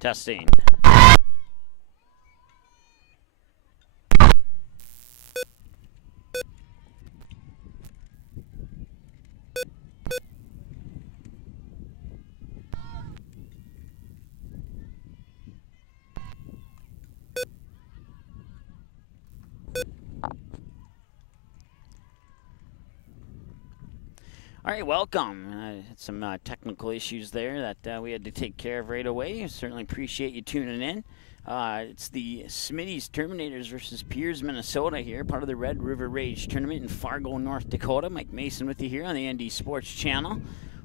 Testing. All right, welcome. Had some technical issues there that we had to take care of right away. Certainly appreciate you tuning in. It's the Smitty's Terminators versus Pierz, Minnesota here, part of the Red River Rage tournament in Fargo, North Dakota. Mike Mason with you here on the ND Sports Channel.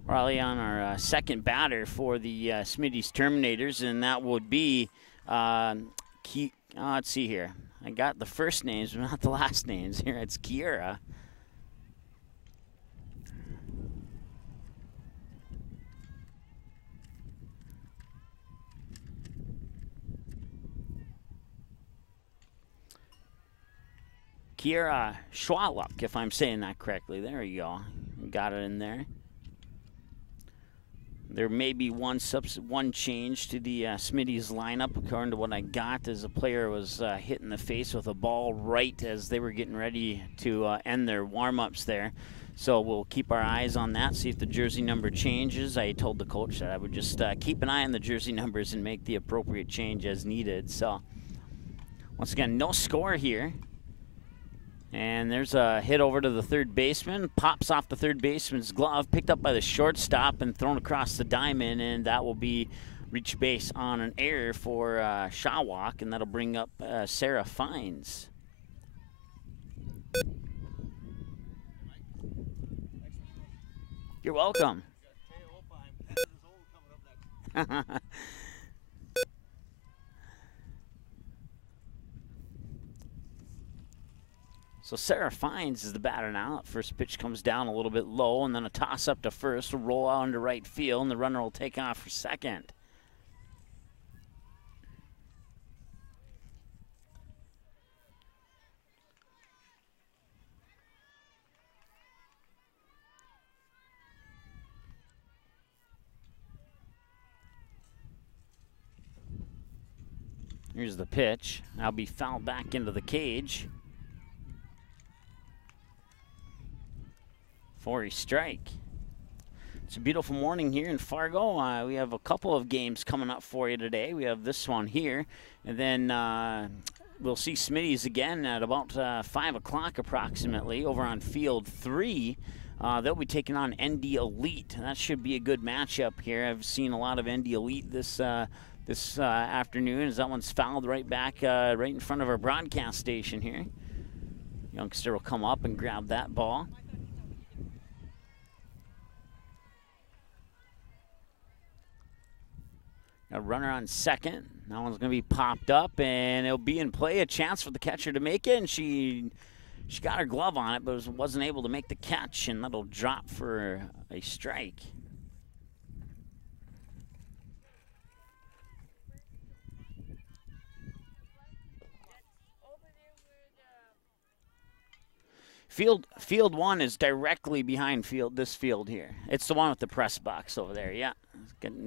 We're already on our second batter for the Smitty's Terminators, and that would be, let's see here. I got the first names, but not the last names here. It's Kiera. Kiera Schwaluk, if I'm saying that correctly. There you go. Got it in there. There may be one change to the Smitty's lineup, according to what I got, as a player was hit in the face with a ball right as they were getting ready to end their warm-ups there. So we'll keep our eyes on that, see if the jersey number changes. I told the coach that I would just keep an eye on the jersey numbers and make the appropriate change as needed. So once again, no score here. And there's a hit over to the third baseman. Pops off the third baseman's glove, picked up by the shortstop and thrown across the diamond, and that will be reach base on an error for Schwaluk, and that'll bring up Sarah Fines. You're welcome. So Sarah Fines is the batter now. First pitch comes down a little bit low, and then a toss up to first will roll out into right field, and the runner will take off for second. Here's the pitch. That'll be fouled back into the cage for a strike. It's a beautiful morning here in Fargo. We have a couple of games coming up for you today. We have this one here, and then we'll see Smitty's again at about 5 o'clock approximately over on Field 3. They'll be taking on ND Elite. That should be a good matchup here. I've seen a lot of ND Elite this afternoon, as that one's fouled right back right in front of our broadcast station here. Youngster will come up and grab that ball. A runner on second. That one's going to be popped up, and it'll be in play. A chance for the catcher to make it, and she got her glove on it, but wasn't able to make the catch, and that'll drop for a strike. Field 1 is directly behind this field here. It's the one with the press box over there, yeah.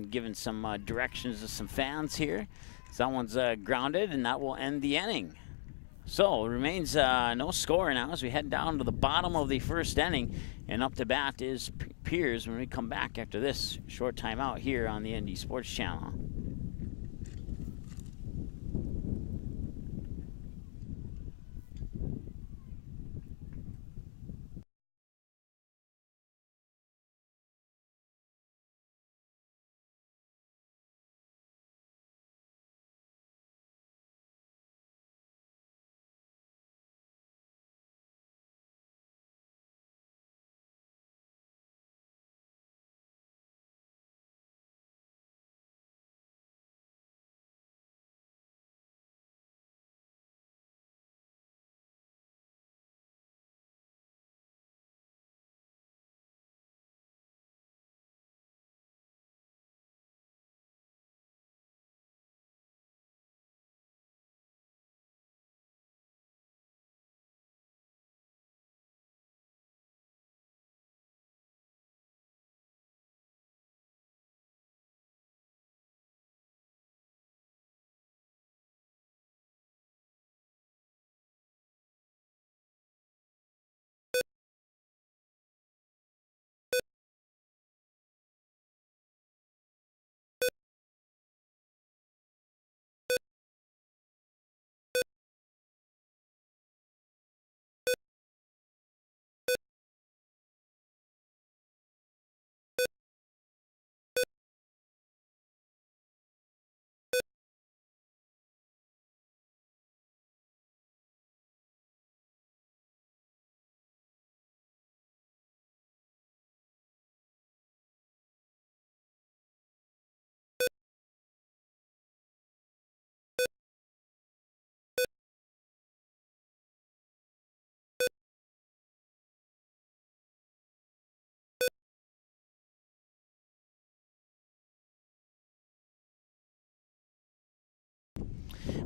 Giving some directions to some fans here. So that one's grounded, and that will end the inning. So it remains no score now as we head down to the bottom of the first inning, and up to bat is Pierz when we come back after this short timeout here on the ND Sports Channel.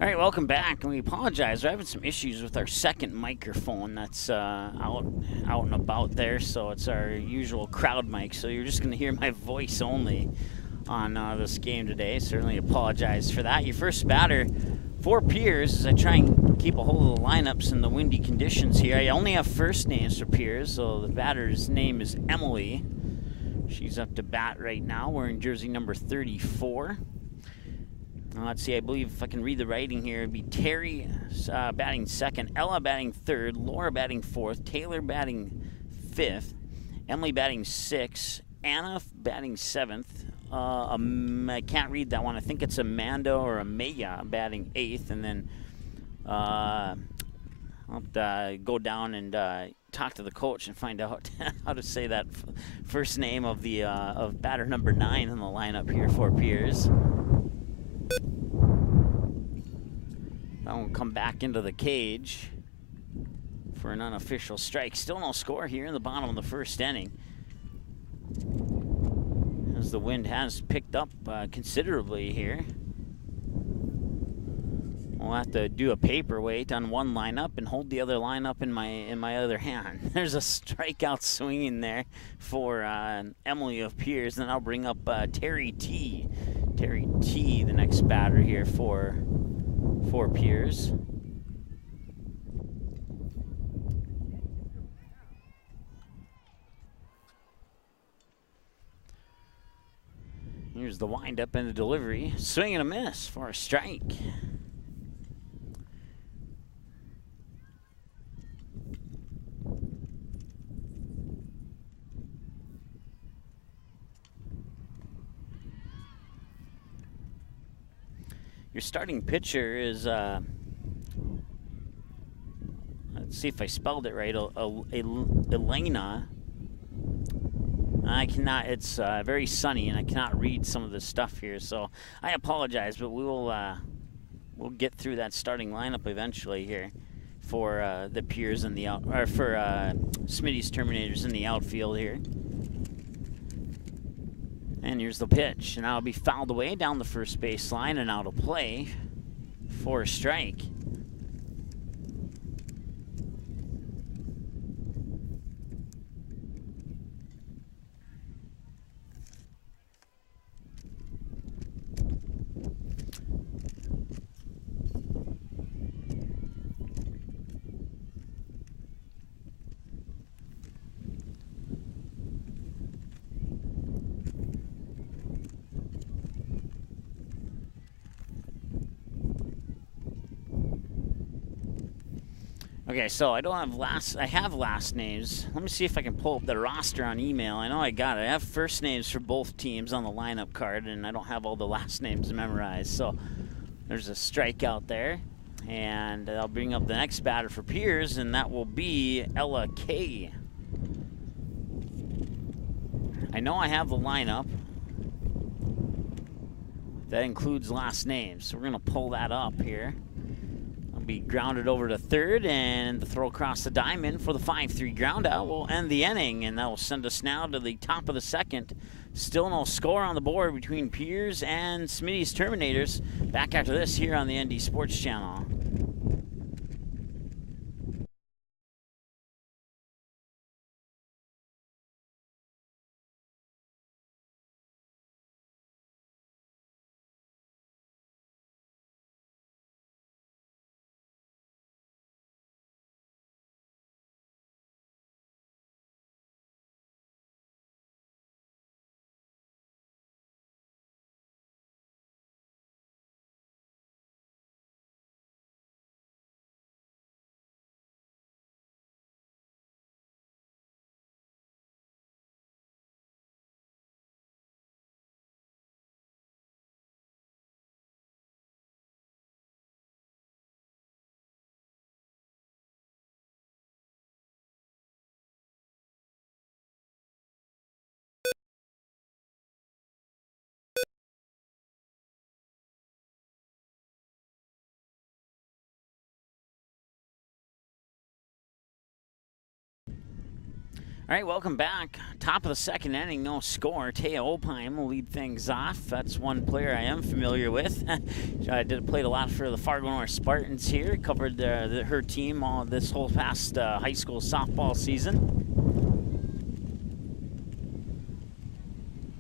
All right, welcome back, and we apologize. We're having some issues with our second microphone that's out and about there, so it's our usual crowd mic, so you're just going to hear my voice only on this game today. Certainly apologize for that. Your first batter for Pierz, as I try and keep a hold of the lineups in the windy conditions here. I only have first names for Pierz, so the batter's name is Emily. She's up to bat right now, wearing jersey number 34. Let's see, I believe if I can read the writing here, it'd be Terry batting second, Ella batting third, Laura batting fourth, Taylor batting fifth, Emily batting sixth, Anna batting seventh. I can't read that one. I think it's Amanda or Amaya batting eighth, and then I'll have to go down and talk to the coach and find out how to say that first name of the of batter number 9 in the lineup here for Pierz. I'll come back into the cage for an unofficial strike. Still no score here in the bottom of the first inning, as the wind has picked up considerably here. We'll have to do a paperweight on one lineup and hold the other lineup in my other hand. There's a strikeout swinging there for Emily of Pierz. Then I'll bring up Terry T. Terry T, the next batter here for Pierz. Here's the windup and the delivery. Swing and a miss for a strike. Your starting pitcher is, let's see if I spelled it right, Elena. I cannot, it's very sunny and I cannot read some of the stuff here, so I apologize, but we'll get through that starting lineup eventually here for the Pierz in the or for Smitty's Terminators in the outfield here. And here's the pitch, and that'll be fouled away down the first baseline and out of play for a strike. Okay, so I don't have I have last names. Let me see if I can pull up the roster on email. I know I got it. I have first names for both teams on the lineup card, and I don't have all the last names memorized. So there's a strikeout there. And I'll bring up the next batter for Pierz, and that will be Ella K. I know I have the lineup. That includes last names. So we're going to pull that up here. Be grounded over to third, and the throw across the diamond for the 5-3 ground out will end the inning, and that will send us now to the top of the second. Still no score on the board between Pierz and Smitty's Terminators. Back after this here on the ND Sports Channel. All right, welcome back. Top of the second inning, no score. Taya Opheim will lead things off. That's one player I am familiar with. I played a lot for the Fargo North Spartans here. Covered her team all this whole past high school softball season.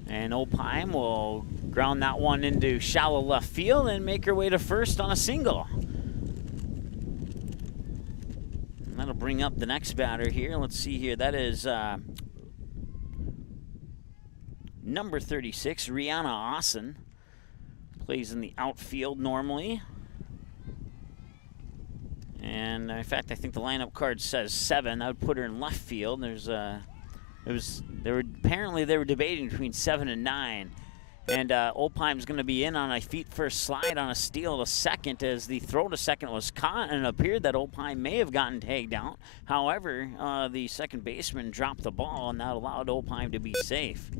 And Opheim will ground that one into shallow left field and make her way to first on a single. That'll bring up the next batter here. Let's see here. That is number 36, Rihanna Austin. Plays in the outfield normally. And in fact, I think the lineup card says 7. I would put her in left field. Apparently they were debating between 7 and 9. And Opheim's going to be in on a feet-first slide on a steal to second as the throw to second was caught, and it appeared that Opheim may have gotten tagged out. However, the second baseman dropped the ball, and that allowed Opheim to be safe.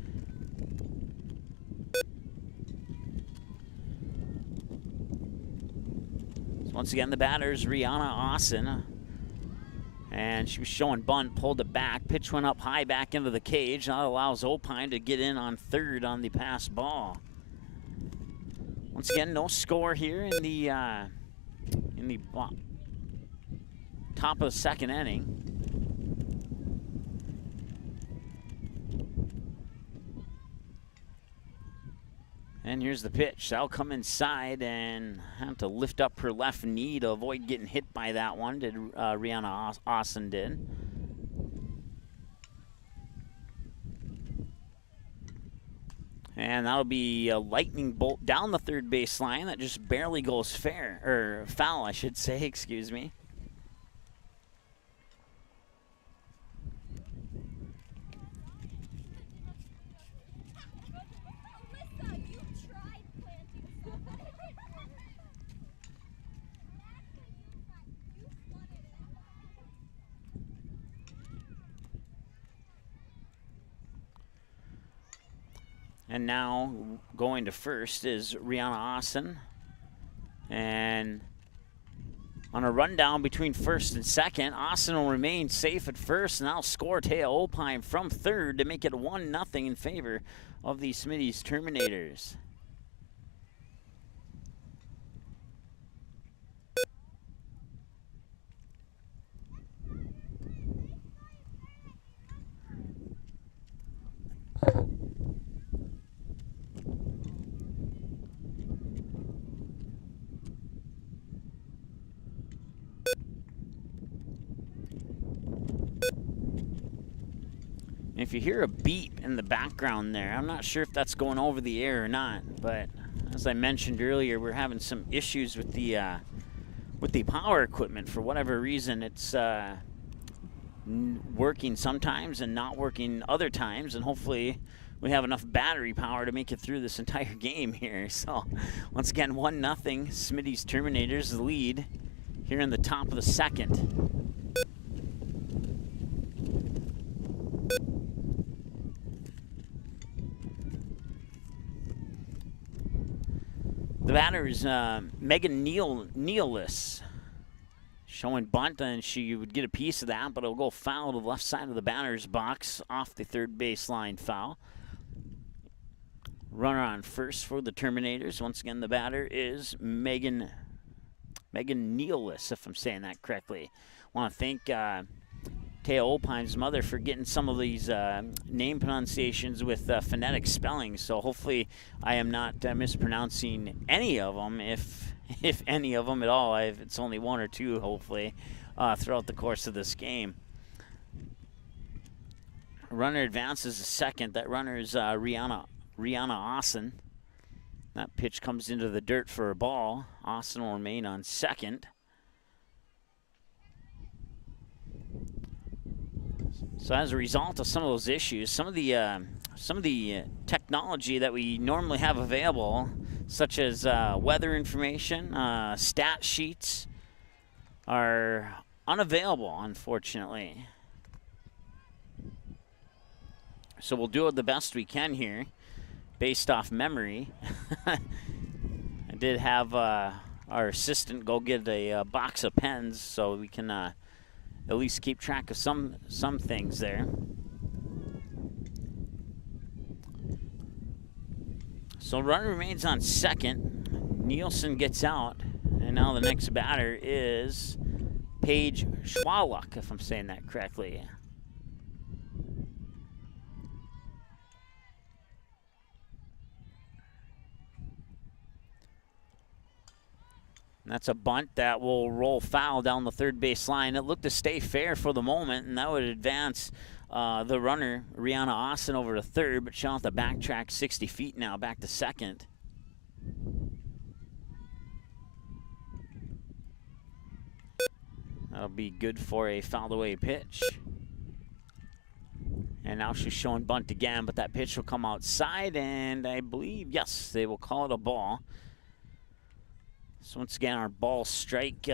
So once again, the batter's Rihanna Austin. And she was showing bunt, pulled it back. Pitch went up high back into the cage. That allows Opheim to get in on third on the pass ball. Once again, no score here in the top of the second inning. And here's the pitch. That'll come inside and have to lift up her left knee to avoid getting hit by that one. Did Rihanna Austin did. And that'll be a lightning bolt down the third base line that just barely goes foul, I should say. Excuse me. And now going to first is Rihanna Austin. And on a rundown between first and second, Austin will remain safe at first, and that'll score Taya Opheim from third to make it 1-0 in favor of the Smitty's Terminators. If you hear a beep in the background there, I'm not sure if that's going over the air or not, but as I mentioned earlier, we're having some issues with the power equipment. For whatever reason, it's working sometimes and not working other times, and hopefully we have enough battery power to make it through this entire game here. So once again, 1-0, Smitty's Terminators lead here in the top of the second. The batter is Megan Nealis, showing bunt, and she would get a piece of that, but it'll go foul to the left side of the batter's box off the third baseline foul. Runner on first for the Terminators. Once again, the batter is Megan Nealis, if I'm saying that correctly. I want to thank Taya Opheim's mother for getting some of these name pronunciations with phonetic spelling. So hopefully I am not mispronouncing any of them, if any of them at all. It's only one or two, hopefully, throughout the course of this game. Runner advances to second. That runner is Rihanna Austin. That pitch comes into the dirt for a ball. Austin will remain on second. So as a result of some of those issues, some of the technology that we normally have available, such as weather information, stat sheets, are unavailable, unfortunately. So we'll do it the best we can here, based off memory. I did have our assistant go get a box of pens so we can at least keep track of some things there. So runner remains on second. Nielsen gets out, and now the next batter is Paige Schwalluck, if I'm saying that correctly. And that's a bunt that will roll foul down the third base line. It looked to stay fair for the moment, and that would advance the runner, Rihanna Austin, over to third, but she'll have to backtrack 60 feet now, back to second. That'll be good for a fouled away pitch. And now she's showing bunt again, but that pitch will come outside, and I believe, yes, they will call it a ball. So once again, our ball strike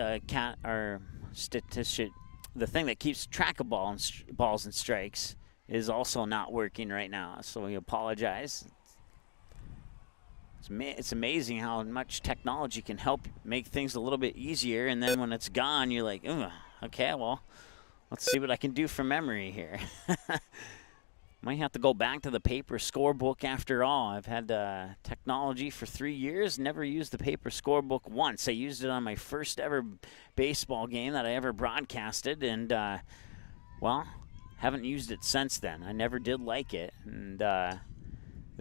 our statistic, the thing that keeps track of balls and strikes, is also not working right now. So we apologize. It's amazing how much technology can help make things a little bit easier, and then when it's gone, you're like, okay, well, let's see what I can do from memory here. Might have to go back to the paper scorebook after all. I've had technology for 3 years, never used the paper scorebook once. I used it on my first ever baseball game that I ever broadcasted, and, well, haven't used it since then. I never did like it, and the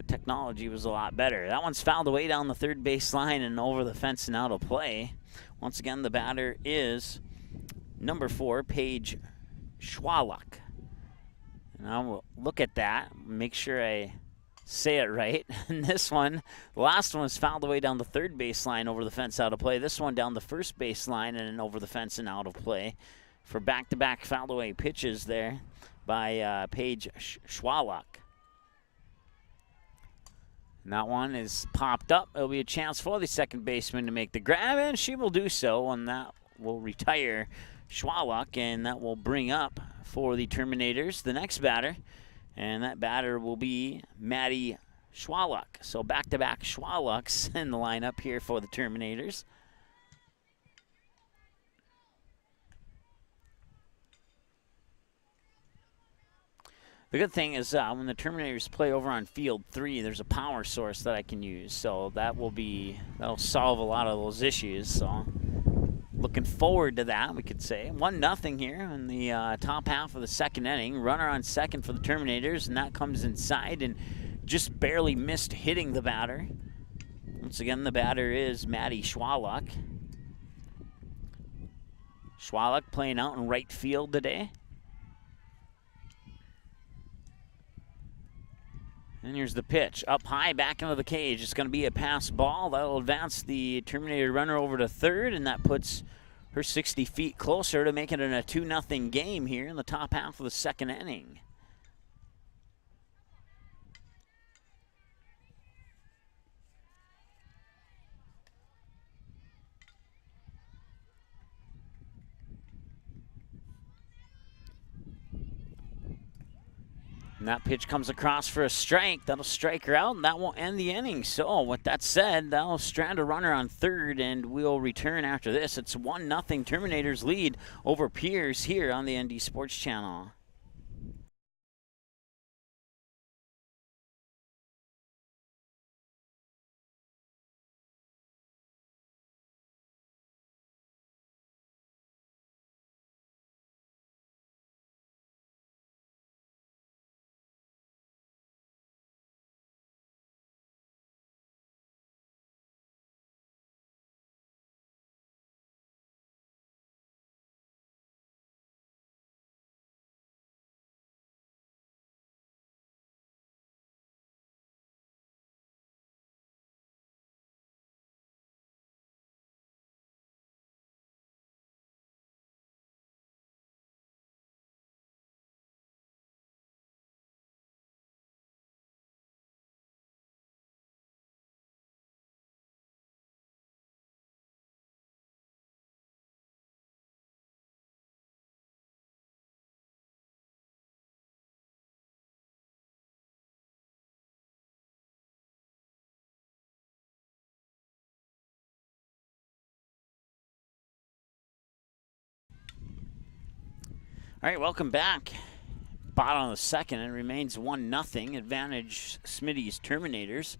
technology was a lot better. That one's fouled away down the third base line and over the fence and out of play. Once again, the batter is number 4, Paige Schwalluck. And I will look at that, make sure I say it right. And this one, the last one was fouled away down the third base line over the fence out of play. This one down the first base line and over the fence and out of play for back-to-back fouled away pitches there by Paige Schwalluck. And that one is popped up. It'll be a chance for the second baseman to make the grab, and she will do so, and that will retire Schwalluck, and that will bring up for the Terminators the next batter, and that batter will be Maddie Schwalluck. So back-to-back Schwallucks in the lineup here for the Terminators. The good thing is when the Terminators play over on Field 3, there's a power source that I can use, so that'll solve a lot of those issues. So looking forward to that, we could say. 1-0 here in the top half of the second inning. Runner on second for the Terminators, and that comes inside and just barely missed hitting the batter. Once again, the batter is Maddie Schwalluck. Schwalluck playing out in right field today. And here's the pitch. Up high, back into the cage. It's going to be a pass ball. That'll advance the Terminator runner over to third, and that puts her 60 feet closer to making it a 2-0 game here in the top half of the second inning. And that pitch comes across for a strike. That'll strike her out, and that will end the inning. So with that said, that'll strand a runner on third, and we'll return after this. It's 1-0 Terminators lead over Pierz here on the ND Sports Channel. All right, welcome back. Bottom of the second, it remains 1-0. Advantage Smitty's Terminators.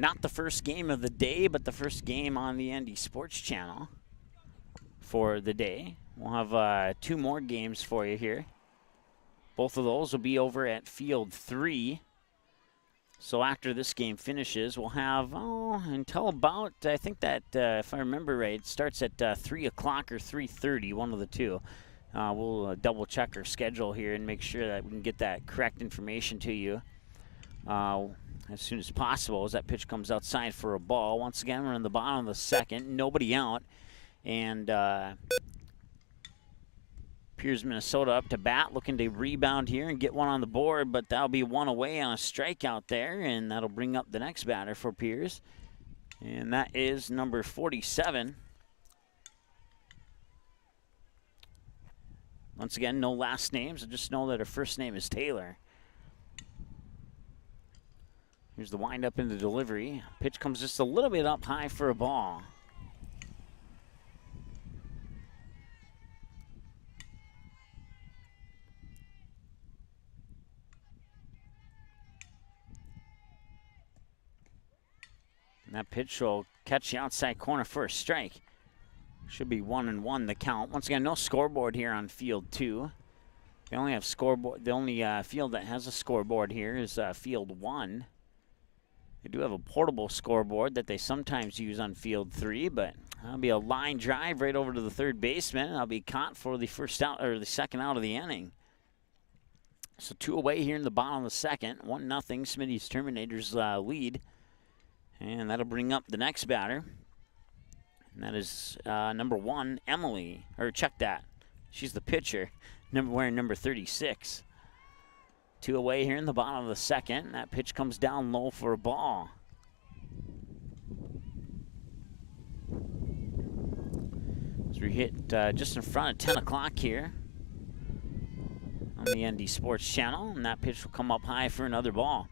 Not the first game of the day, but the first game on the ND Sports Channel for the day. We'll have 2 more games for you here. Both of those will be over at Field 3. So after this game finishes, we'll have, until about, I think that, if I remember right, it starts at 3 o'clock or 3:30, one of the two. We'll double check our schedule here and make sure that we can get that correct information to you as soon as possible as that pitch comes outside for a ball. Once again, we're in the bottom of the second, nobody out. And Pierz, Minnesota up to bat, looking to rebound here and get one on the board, but that'll be one away on a strikeout there, and that'll bring up the next batter for Pierz. And that is number 47. Once again, no last names. I just know that her first name is Taylor. Here's the windup in the delivery. Pitch comes just a little bit up high for a ball. And that pitch will catch the outside corner for a strike. Should be 1-1 the count. Once again, no scoreboard here on Field 2. They only have scoreboard. The only field that has a scoreboard here is Field 1. They do have a portable scoreboard that they sometimes use on Field 3, but that'll be a line drive right over to the third baseman. That'll be caught for the first out or the second out of the inning. So 2 away here in the bottom of the second. 1-0 Smitty's Terminators lead. And that'll bring up the next batter. And that is number 1, Emily. Or check that. She's the pitcher, wearing number 36. 2 away here in the bottom of the second. That pitch comes down low for a ball. So we hit just in front of 10 o'clock here on the ND Sports Channel. And that pitch will come up high for another ball.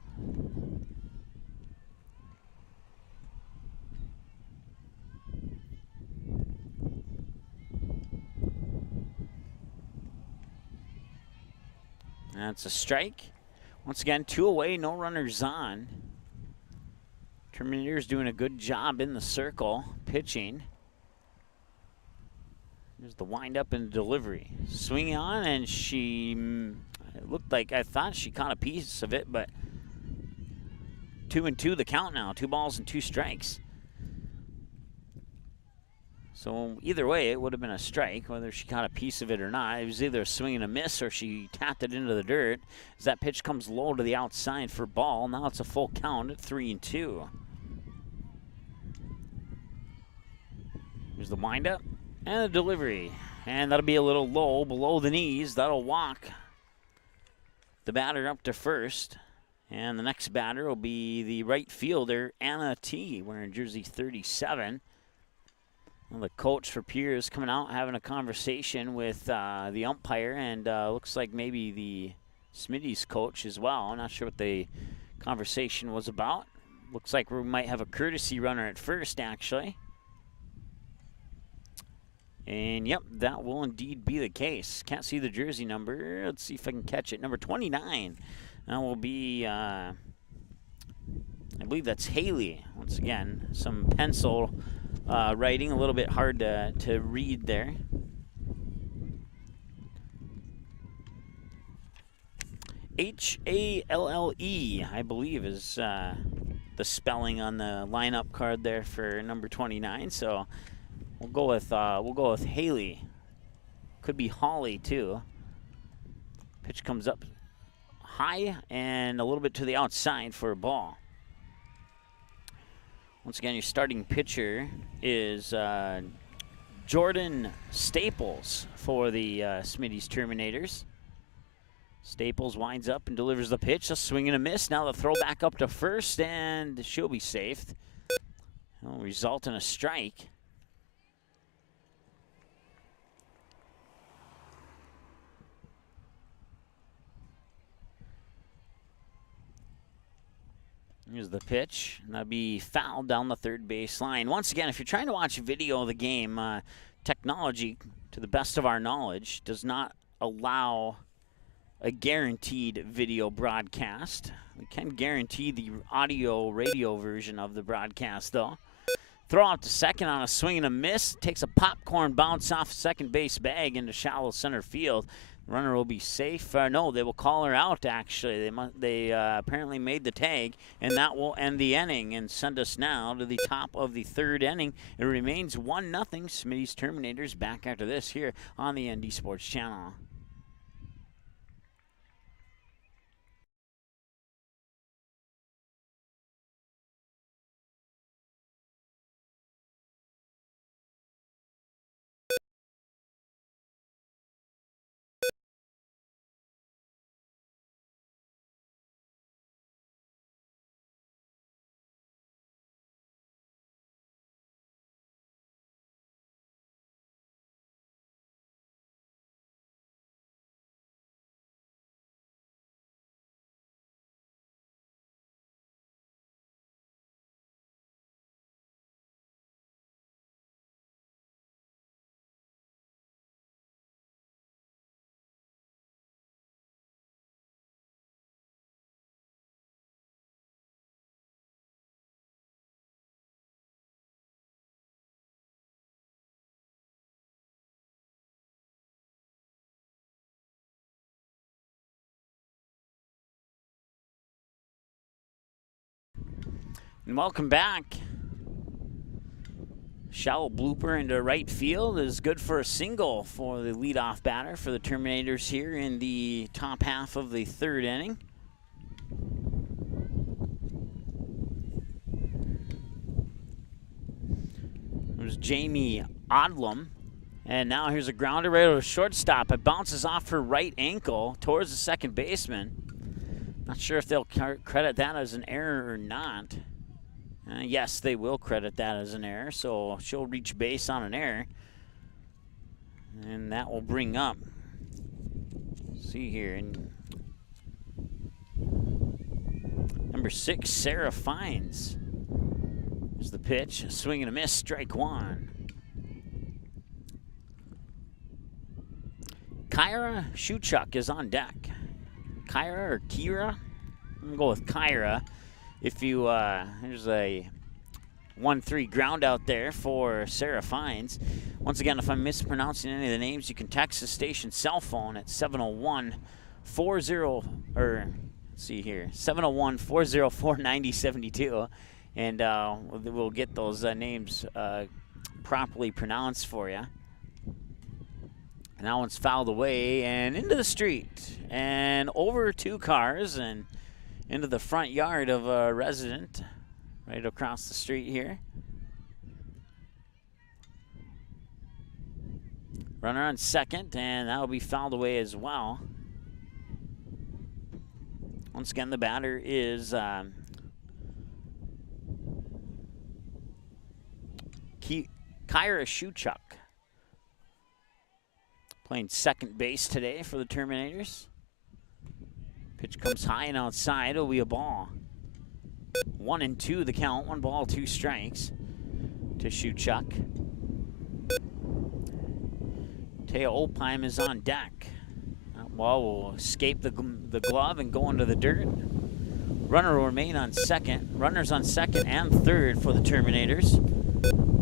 That's a strike. Once again, 2 away, no runners on. Terminators doing a good job in the circle, pitching. There's the windup and delivery. Swinging on, and it looked like, I thought she caught a piece of it, but 2-2 the count now. 2 balls and 2 strikes. So either way, it would have been a strike, whether she caught a piece of it or not. It was either a swing and a miss or she tapped it into the dirt. As that pitch comes low to the outside for ball. Now it's a full count at 3-2. Here's the windup and the delivery. And that'll be a little low, below the knees. That'll walk the batter up to first. And the next batter will be the right fielder, Anna T., wearing jersey 37. Well, the coach for Pierz coming out having a conversation with the umpire, and looks like maybe the Smitty's coach as well. I'm not sure what the conversation was about. Looks like we might have a courtesy runner at first, actually. And, yep, that will indeed be the case. Can't see the jersey number. Let's see if I can catch it. Number 29. That will be, I believe that's Haley. Once again, some pencil writing, a little bit hard to read there. H-A-L-L-E, I believe, is the spelling on the lineup card there for number 29. So we'll go with Haley. Could be Holly too. Pitch comes up high and a little bit to the outside for a ball. Once again, your starting pitcher is Jordan Staples for the Smitty's Terminators. Staples winds up and delivers the pitch. A swing and a miss. Now the throw back up to first, and she'll be safe. It'll result in a strike. Here's the pitch. And that'll be fouled down the third base line. Once again, if you're trying to watch a video of the game, technology, to the best of our knowledge, does not allow a guaranteed video broadcast. We can guarantee the audio radio version of the broadcast, though. Throw out to second on a swing and a miss. Takes a popcorn bounce off second base bag into shallow center field. Runner will be safe. No, they will call her out, actually. They apparently made the tag, and that will end the inning and send us now to the top of the third inning. It remains 1-0. Smitty's Terminators back after this here on the ND Sports Channel. And welcome back. Shallow blooper into right field is good for a single for the leadoff batter for the Terminators here in the top half of the third inning. There's Jamie Odlum. And now here's a grounder right over shortstop. It bounces off her right ankle towards the second baseman. Not sure if they'll credit that as an error or not. Yes, they will credit that as an error, so she'll reach base on an error. And that will bring up, see here, and number 6, Sarah Fines. Here's the pitch, a swing and a miss, strike one. Kyra Shuchuk is on deck. Kyra or Kira? I'm going to go with Kyra. If you, there's a 1-3 ground out there for Sarah Fines. Once again, if I'm mispronouncing any of the names, you can text the station cell phone at 701-404-9072, and we'll get those names properly pronounced for you. And that one's fouled away and into the street and over 2 cars and into the front yard of a resident right across the street here. Runner on second, and that will be fouled away as well. Once again, the batter is Kyra Shuchuk, playing second base today for the Terminators. Pitch comes high and outside. It'll be a ball. 1-2 the count. 1 ball, 2 strikes to Shuchuk. Taya Opheim is on deck. Ball will escape the glove and go into the dirt. Runner will remain on second. Runners on second and third for the Terminators.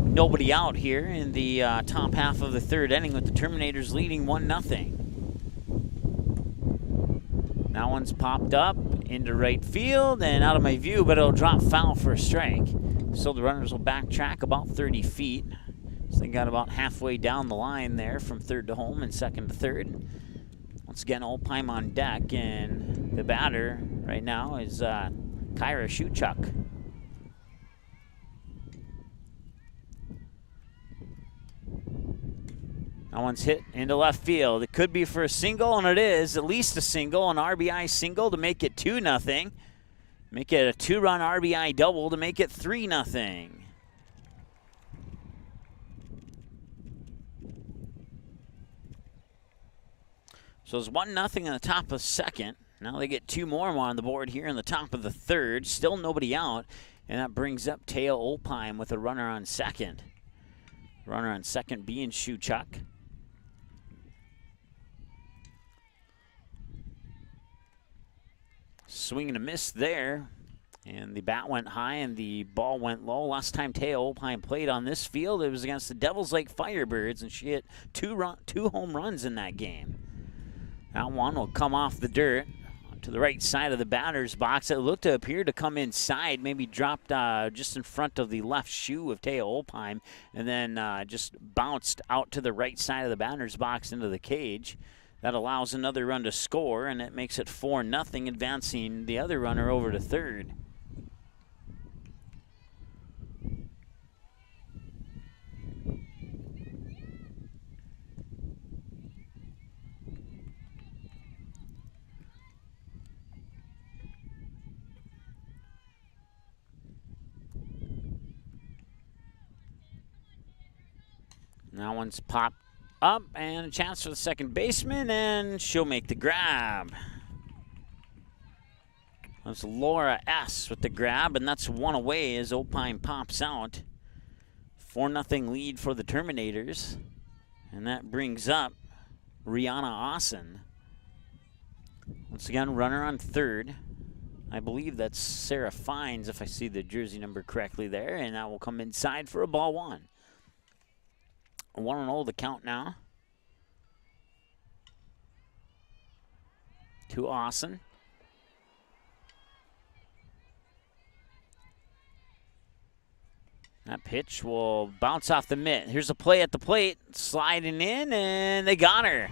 Nobody out here in the top half of the third inning with the Terminators leading 1-0. That one's popped up into right field and out of my view, but it'll drop foul for a strike. So the runners will backtrack about 30 feet. So they got about halfway down the line there from third to home and second to third. Once again, Opheim on deck, and the batter right now is Kyra Shuchuk. That one's hit into left field. It could be for a single, and it is. At least a single, an RBI single to make it 2-0. Make it a 2-run RBI double to make it 3-0. So it's 1-0 in the top of second. Now they get 2 more on the board here in the top of the third. Still nobody out, and that brings up Taya Opheim with a runner on second. Runner on second being Shuchuk. Swing and a miss there. And the bat went high and the ball went low. Last time Taya Opine played on this field, it was against the Devils Lake Firebirds, and she hit two home runs in that game. That one will come off the dirt to the right side of the batter's box. It looked to appear to come inside, maybe dropped just in front of the left shoe of Taya Opine, and then just bounced out to the right side of the batter's box into the cage. That allows another run to score, and it makes it 4-0, advancing the other runner over to third. That one's popped up, and a chance for the second baseman, and she'll make the grab. That's Laura S. with the grab, and that's one away as Opine pops out. 4-0 lead for the Terminators, and that brings up Rihanna Austin. Once again, runner on third. I believe that's Sarah Fines, if I see the jersey number correctly there, and that will come inside for a ball one. 1-0 the count now. To Austin. That pitch will bounce off the mitt. Here's a play at the plate, sliding in, and they got her.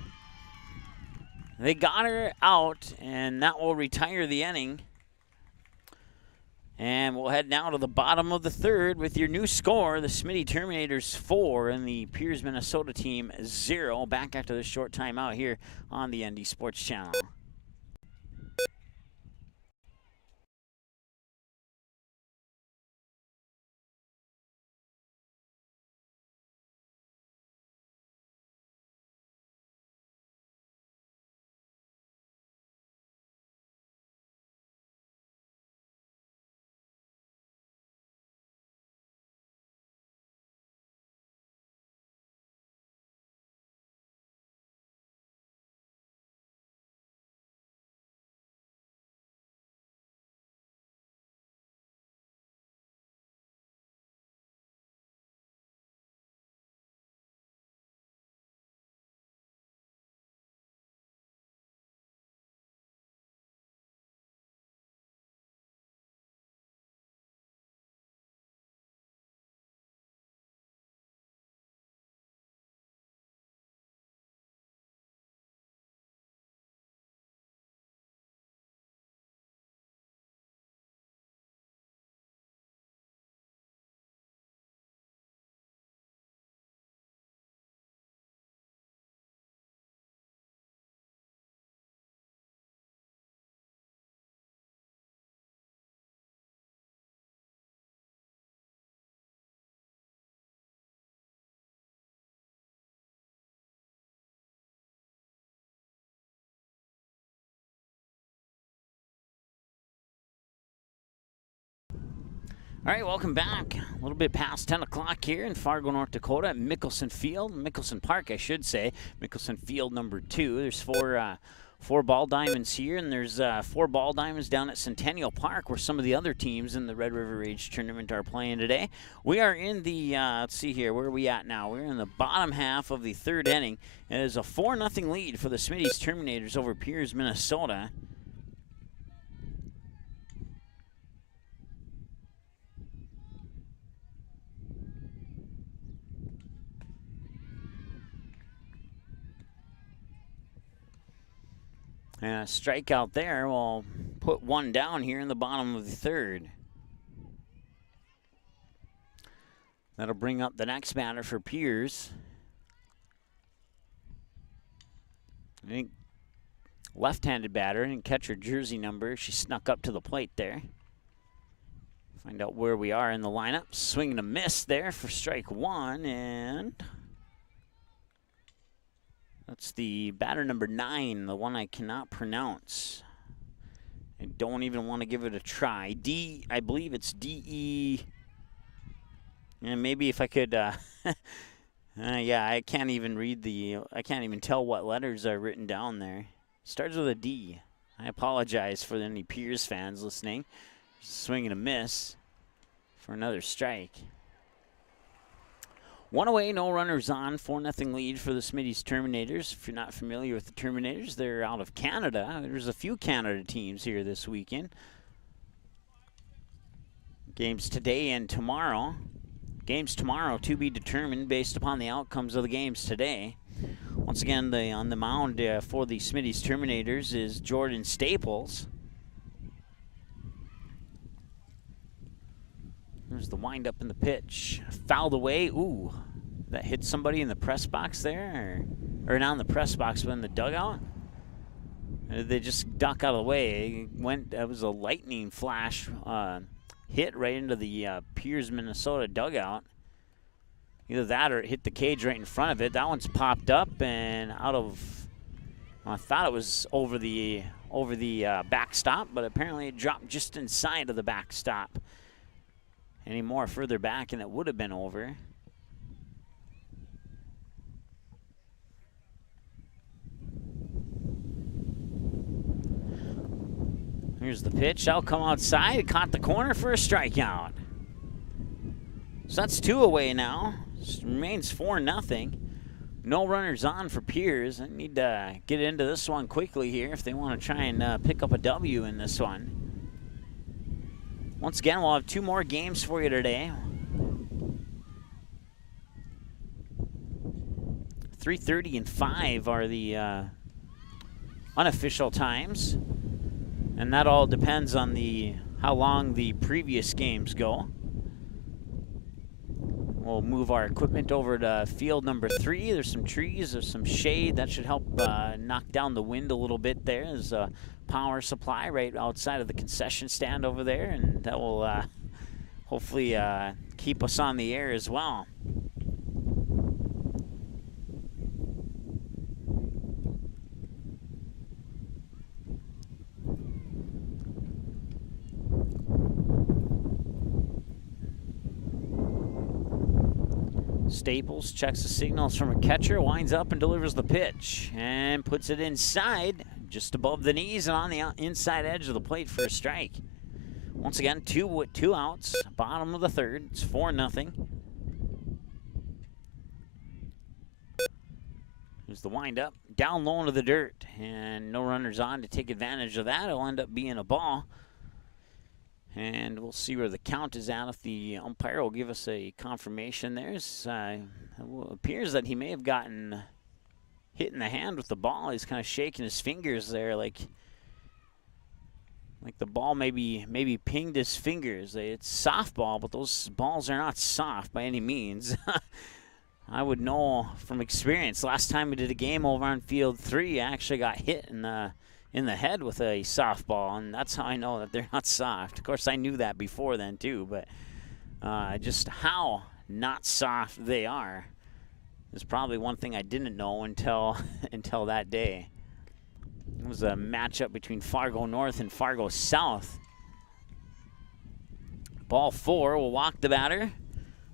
They got her out, and that will retire the inning. And we'll head now to the bottom of the third with your new score, the Smitty Terminators 4 and the Pierz, Minnesota team 0. Back after this short timeout here on the ND Sports Channel. All right, welcome back. A little bit past 10 o'clock here in Fargo, North Dakota at Mickelson Field, Mickelson Park, I should say. Mickelson Field number 2. There's four ball diamonds here, and there's 4 ball diamonds down at Centennial Park, where some of the other teams in the Red River Rage tournament are playing today. We are in the, let's see here, where are we at now? We're in the bottom half of the third inning. It is a 4-0 lead for the Smitty's Terminators over Pierz, Minnesota. And a strikeout there will put one down here in the bottom of the third. That'll bring up the next batter for Pierz. I think left-handed batter, and catch her jersey number. She snuck up to the plate there. Find out where we are in the lineup. Swing and a miss there for strike one, and that's the batter number 9, the one I cannot pronounce. I don't even want to give it a try. I believe it's D-E. And maybe if I could, yeah, I can't even read I can't even tell what letters are written down there. Starts with a D. I apologize for any Pierz fans listening. Swing and a miss for another strike. One away, no runners on, 4-0 lead for the Smitty's Terminators. If you're not familiar with the Terminators, they're out of Canada. There's a few Canada teams here this weekend. Games today and tomorrow. Games tomorrow to be determined based upon the outcomes of the games today. Once again, on the mound for the Smitty's Terminators is Jordan Staples. There's the windup in the pitch. Fouled away. Ooh, that hit somebody in the press box there? Or not in the press box, but in the dugout? They just duck out of the way. It was a lightning flash hit right into the Pierz, Minnesota dugout. Either that or it hit the cage right in front of it. That one's popped up and out of, I thought it was over the backstop, but apparently it dropped just inside of the backstop. Any more further back and it would have been over. Here's the pitch. That'll come outside. It caught the corner for a strikeout. So that's 2 away now. Remains 4-0. No runners on for Pierz. I need to get into this one quickly here if they want to try and pick up a W in this one. Once again, we'll have 2 more games for you today. 3:30 and 5 are the unofficial times. And that all depends on how long the previous games go. We'll move our equipment over to field number 3. There's some trees, there's some shade. That should help knock down the wind a little bit there. There's a power supply right outside of the concession stand over there, and that will hopefully keep us on the air as well. Staples checks the signals from a catcher, winds up and delivers the pitch, and puts it inside, just above the knees and on the inside edge of the plate for a strike. Once again, two outs, bottom of the 3rd. It's 4-0. Here's the windup, down low into the dirt, and no runners on to take advantage of that. It'll end up being a ball. And we'll see where the count is at if the umpire will give us a confirmation there. It appears that he may have gotten hit in the hand with the ball. He's kind of shaking his fingers there like the ball maybe pinged his fingers. It's softball, but those balls are not soft by any means. I would know from experience. Last time we did a game over on field 3, I actually got hit in the head with a softball, and that's how I know that they're not soft. Of course, I knew that before then too, but just how not soft they are is probably one thing I didn't know until that day. It was a matchup between Fargo North and Fargo South. Ball 4 will walk the batter.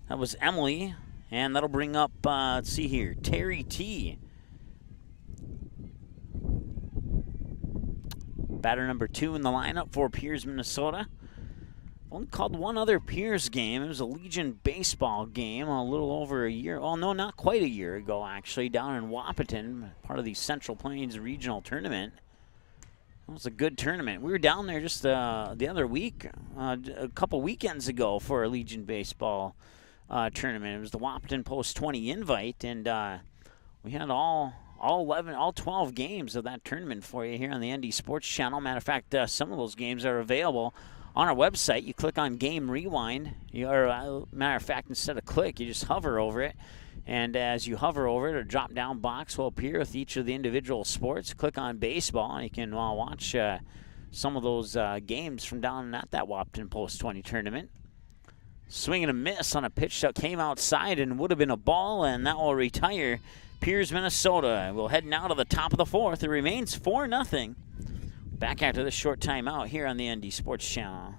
That was Emily, and that'll bring up, let's see here, Terry T. Batter number 2 in the lineup for Pierz, Minnesota. Only called one other Pierz game. It was a Legion baseball game a little over a year. Oh, no, not quite a year ago, actually, down in Wahpeton, part of the Central Plains Regional Tournament. It was a good tournament. We were down there just the other week, a couple weekends ago for a Legion baseball tournament. It was the Wahpeton Post 20 invite, and we had all 12 games of that tournament for you here on the ND Sports Channel. Matter of fact, some of those games are available on our website. You click on Game Rewind. Matter of fact, instead of click, you just hover over it. And as you hover over it, a drop-down box will appear with each of the individual sports. Click on baseball, and you can watch some of those games from down at that Wahpeton Post 20 tournament. Swing and a miss on a pitch that came outside and would have been a ball, and that will retire Pierz, Minnesota. We'll head now to the top of the 4th. It remains 4-0. Back after this short timeout here on the ND Sports Channel.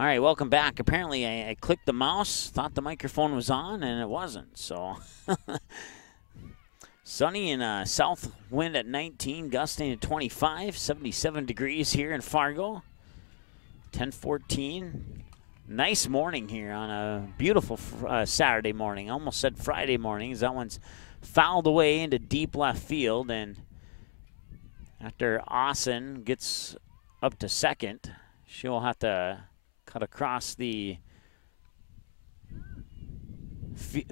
All right, welcome back. Apparently, I clicked the mouse, thought the microphone was on, and it wasn't. So, sunny and south wind at 19, gusting at 25, 77 degrees here in Fargo. 10:14. Nice morning here on a beautiful Saturday morning. I almost said Friday morning, as that one's fouled away into deep left field. And after Austin gets up to second, she'll have to cut across the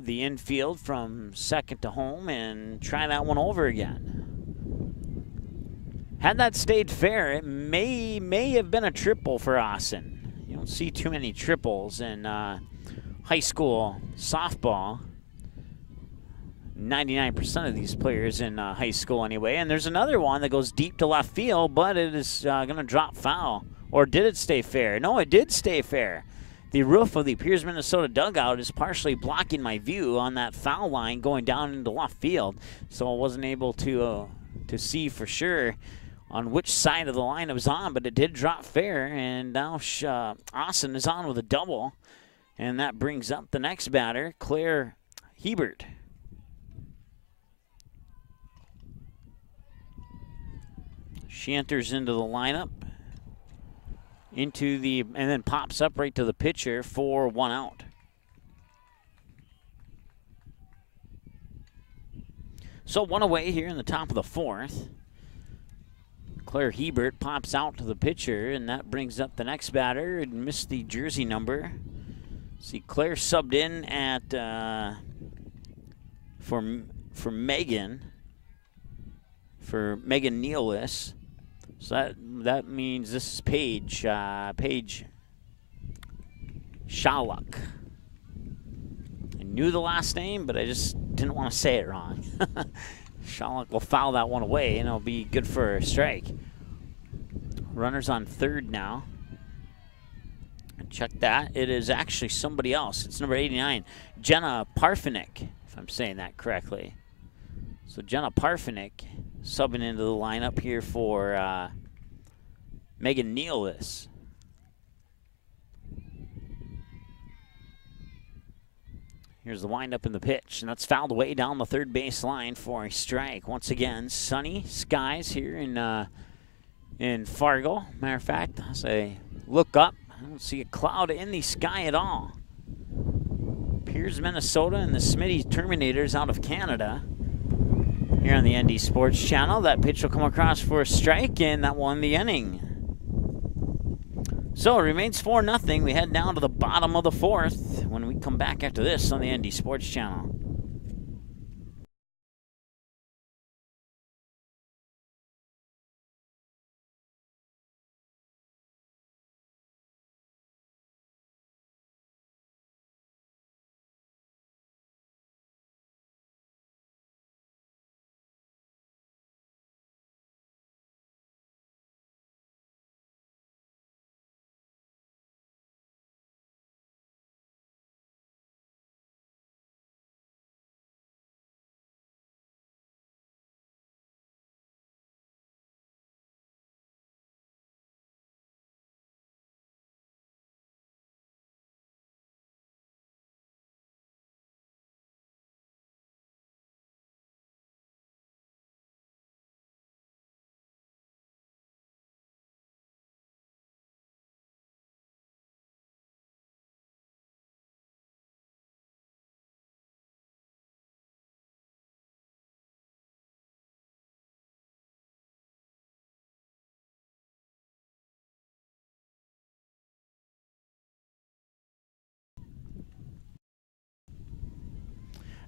infield from second to home and try that one over again. Had that stayed fair, it may have been a triple for Austin. You don't see too many triples in high school softball. 99% of these players in high school anyway. And there's another one that goes deep to left field, but it is going to drop foul. Or did it stay fair? No, it did stay fair. The roof of the Pierz, Minnesota dugout is partially blocking my view on that foul line going down into left field. So I wasn't able to see for sure on which side of the line it was on, but it did drop fair. And now Austin is on with a double. And that brings up the next batter, Claire Hebert. She enters into the lineup, and then pops up right to the pitcher for 1 out. So 1 away here in the top of the 4th. Claire Hebert pops out to the pitcher, and that brings up the next batter. And missed the jersey number. See, Claire subbed in at for Megan Nealis. So that means this is Paige Shaluk. I knew the last name, but I just didn't want to say it wrong. Shaluk will foul that one away, and it'll be good for a strike. Runners on third now. Check that. It is actually somebody else. It's number 89, Jenna Parfenik, if I'm saying that correctly. So Jenna Parfenik subbing into the lineup here for Megan Nealis. Here's the windup in the pitch, and that's fouled away down the third base line for a strike. Once again, sunny skies here in Fargo. Matter of fact, as I look up, I don't see a cloud in the sky at all. Pierz, Minnesota, and the Smitty Terminators out of Canada. Here on the ND Sports Channel, that pitch will come across for a strike, and that won the inning. So it remains 4-0. We head down to the bottom of the 4th when we come back after this on the ND Sports Channel.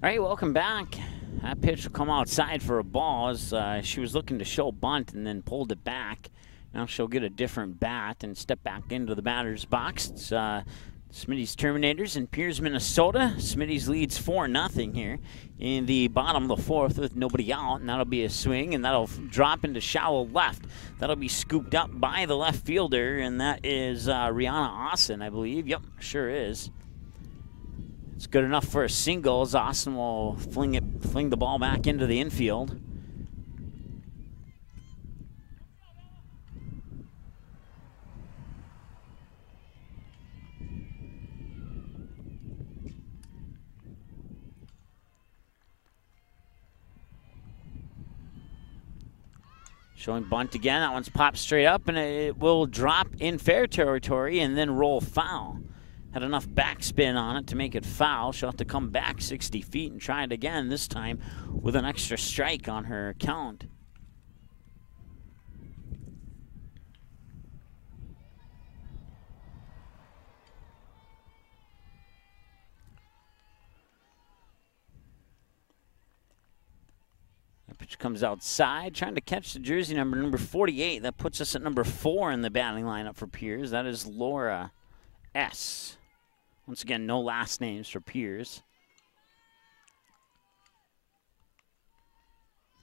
All right, welcome back. That pitch will come outside for a ball as she was looking to show bunt and then pulled it back. Now she'll get a different bat and step back into the batter's box. It's Smitty's Terminators in Pierz, Minnesota. Smitty's leads 4-0 here in the bottom of the 4th with nobody out, and that'll be a swing, and that'll drop into shallow left. That'll be scooped up by the left fielder, and that is Rihanna Austin, I believe. Yep, sure is. It's good enough for a single as Austin will fling the ball back into the infield. Showing bunt again. That one's popped straight up, and it will drop in fair territory and then roll foul. Had enough backspin on it to make it foul. She'll have to come back 60 feet and try it again, this time with an extra strike on her count. Pitch comes outside, trying to catch the jersey number 48. That puts us at number 4 in the batting lineup for Pierz. That is Laura S. Once again, no last names for Pierz.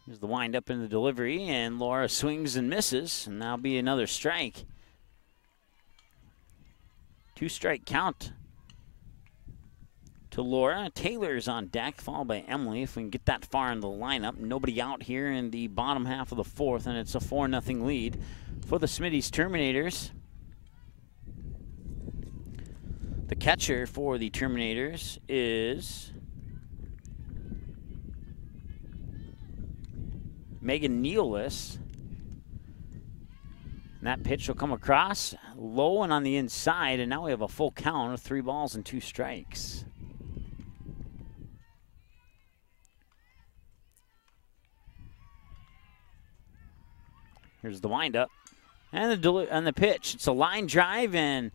Here's the windup in the delivery, and Laura swings and misses, and that'll be another strike. 2-strike count to Laura. Taylor's on deck, followed by Emily. If we can get that far in the lineup, nobody out here in the bottom half of the 4th, and it's a 4-0 lead for the Smitty's Terminators. The catcher for the Terminators is Megan Nealis. And that pitch will come across low and on the inside, and now we have a full count of 3 balls and 2 strikes. Here's the windup and the pitch. It's a line drive, and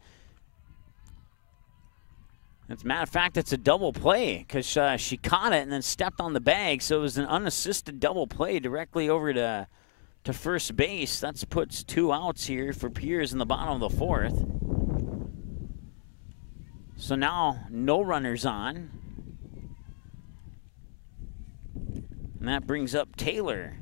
as a matter of fact, it's a double play because she caught it and then stepped on the bag, so it was an unassisted double play directly over to first base. That puts 2 outs here for Pierz in the bottom of the 4th. So now no runners on, and that brings up Taylor.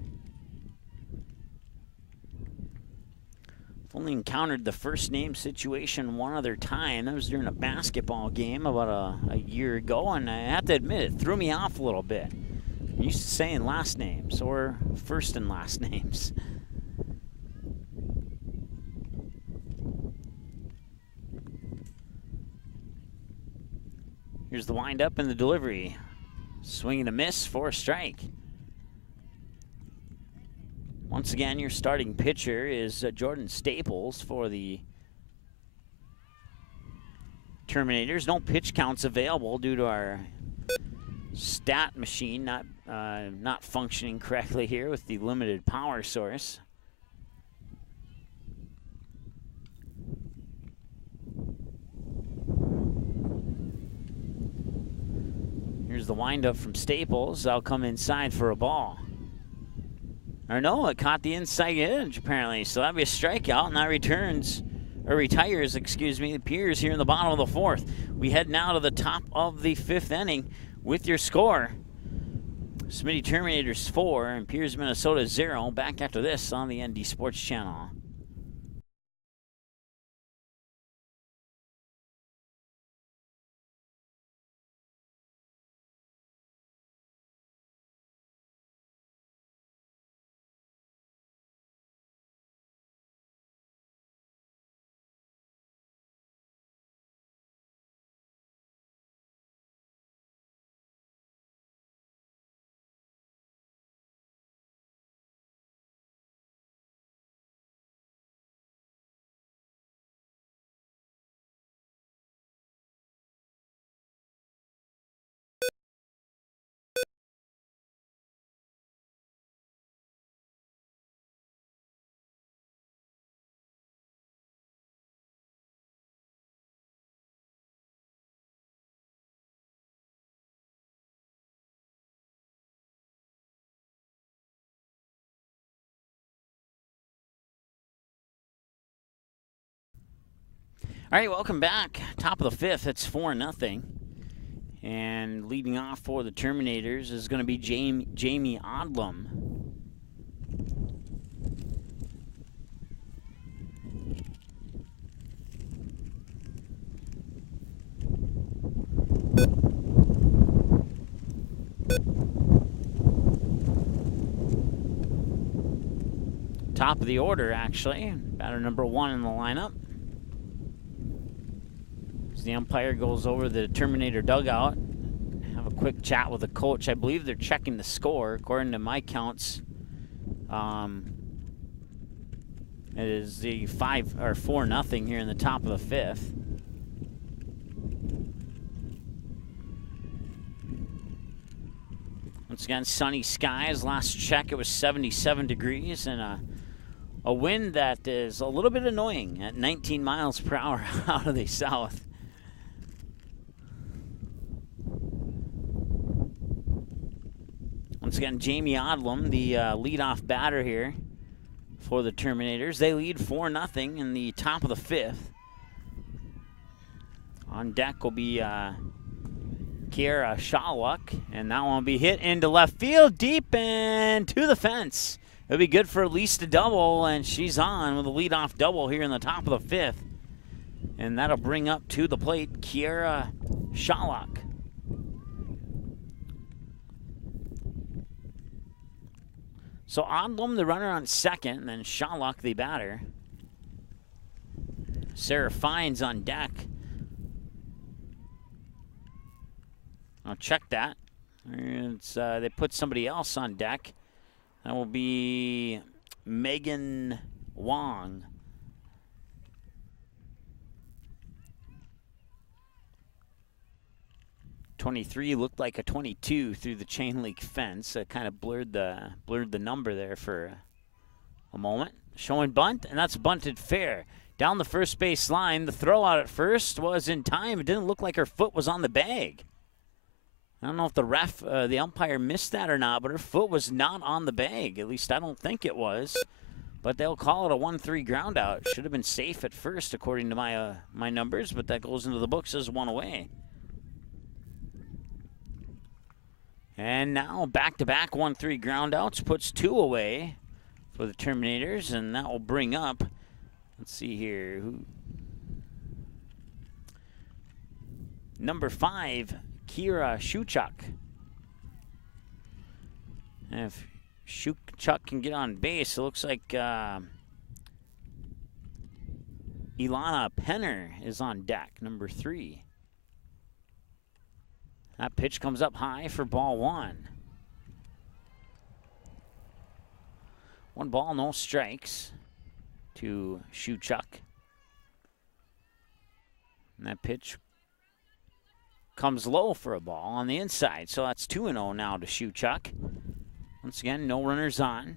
Only encountered the first name situation one other time. That was during a basketball game about a year ago, and I have to admit it threw me off a little bit. I'm used to saying last names or first and last names. Here's the windup and the delivery. Swing and a miss for a strike. Once again, your starting pitcher is Jordan Staples for the Terminators. No pitch counts available due to our stat machine not functioning correctly here with the limited power source. Here's the windup from Staples. I'll come inside for a ball. Or no, it caught the inside edge apparently, so that'll be a strikeout, and that retires, excuse me, the Pierz here in the bottom of the 4th. We head now to the top of the 5th inning with your score. Smitty Terminators 4 and Pierz, Minnesota 0. Back after this on the ND Sports Channel. All right, welcome back. Top of the 5th, it's 4-0. And leading off for the Terminators is going to be Jamie Odlum. Top of the order, actually. Batter number 1 in the lineup. The umpire goes over the Terminator dugout, have a quick chat with the coach. I believe they're checking the score. According to my counts, It is the 4-0 here in the top of the 5th. Once again, sunny skies. Last check, it was 77 degrees and a wind that is a little bit annoying at 19 miles per hour out of the south. Once again, Jamie Odlum, the leadoff batter here for the Terminators. They lead 4-0 in the top of the 5th. On deck will be Kiera Shawluck, and that one will be hit into left field, deep and to the fence. It'll be good for at least a double, and she's on with a leadoff double here in the top of the 5th. And that'll bring up to the plate Kiera Shawluck. So Odlum, the runner on second, and then Shawluck, the batter. Sarah Fines on deck. I'll check that. They put somebody else on deck. That will be Megan Wong. .23 looked like a 22 through the chain link fence. It kind of blurred the number there for a moment. Showing bunt, and that's bunted fair. Down the first base line, the throw out at first was in time. It didn't look like her foot was on the bag. I don't know if the umpire missed that or not, but her foot was not on the bag. At least I don't think it was. But they'll call it a 1-3 ground out. Should have been safe at first according to my numbers, but that goes into the books as one away. And now back-to-back 1-3 ground outs puts 2 away for the Terminators, and that will bring up, let's see here, number 5, Kiera Shawluck. And if Shawluck can get on base, it looks like Ilana Penner is on deck, number 3. That pitch comes up high for ball 1. 1 ball, no strikes to Shawluck. And that pitch comes low for a ball on the inside. So that's 2-0 now to Shawluck. Once again, no runners on.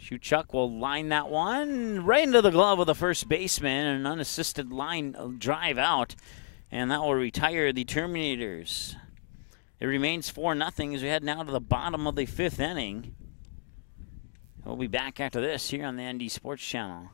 Shawluck will line that one right into the glove of the first baseman, and an unassisted line drive out. And that will retire the Terminators. It remains 4-0 as we head now to the bottom of the 5th inning. We'll be back after this here on the ND Sports Channel.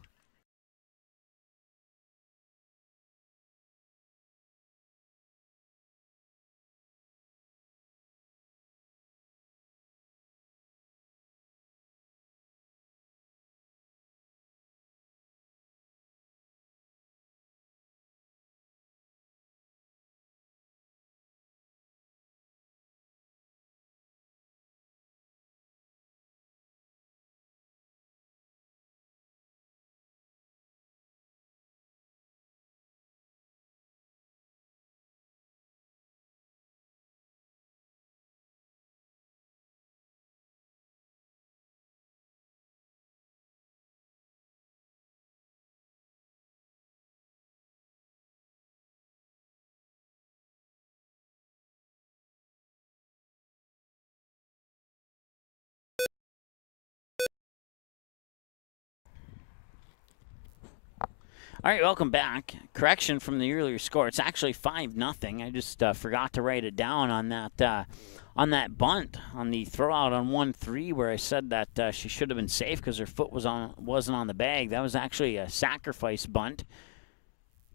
All right, welcome back. Correction from the earlier score. It's actually 5-0. I just forgot to write it down on that bunt on the throw out on 1-3 where I said that she should have been safe because her foot wasn't on the bag. That was actually a sacrifice bunt.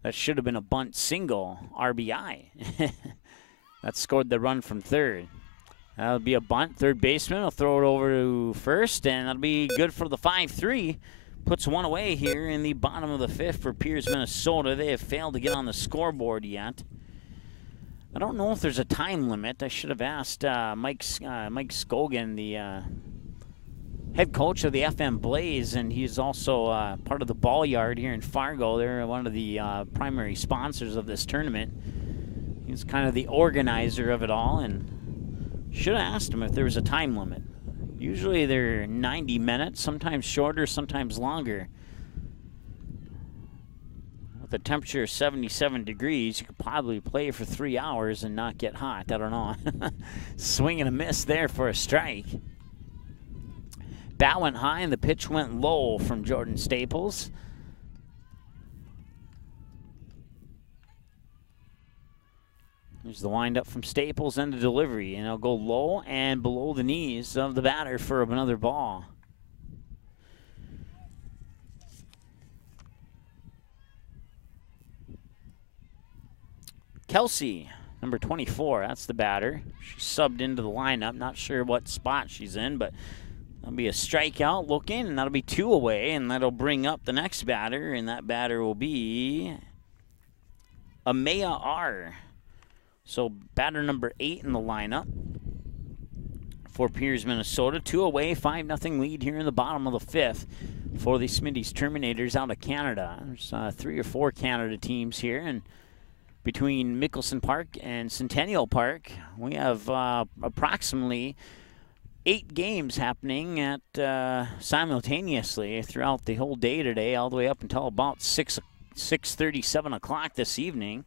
That should have been a bunt single RBI. That scored the run from third. That'll be a bunt. Third baseman will throw it over to first, and that'll be good for the 5-3. Puts 1 away here in the bottom of the 5th for Pierz, Minnesota. They have failed to get on the scoreboard yet. I don't know if there's a time limit. I should have asked Mike Scogan, the head coach of the FM Blaze, and he's also part of the Ball Yard here in Fargo. They're one of the primary sponsors of this tournament. He's kind of the organizer of it all, and should have asked him if there was a time limit. Usually they're 90 minutes, sometimes shorter, sometimes longer. With a temperature of 77 degrees, you could probably play for 3 hours and not get hot. I don't know. Swing and a miss there for a strike. Bat went high and the pitch went low from Jordan Staples. There's the windup from Staples and the delivery, and it'll go low and below the knees of the batter for another ball. Kelsey, number 24, that's the batter. She subbed into the lineup. Not sure what spot she's in, but that'll be a strikeout. Look in, and that'll be 2 away, and that'll bring up the next batter, and that batter will be Amaya R. So batter number 8 in the lineup for Pierz, Minnesota. 2 away, 5-0 lead here in the bottom of the 5th for the Smitty's Terminators out of Canada. There's 3 or 4 Canada teams here, and between Mickelson Park and Centennial Park, we have approximately 8 games happening at simultaneously throughout the whole day today, all the way up until about 6:30, 7 o'clock this evening.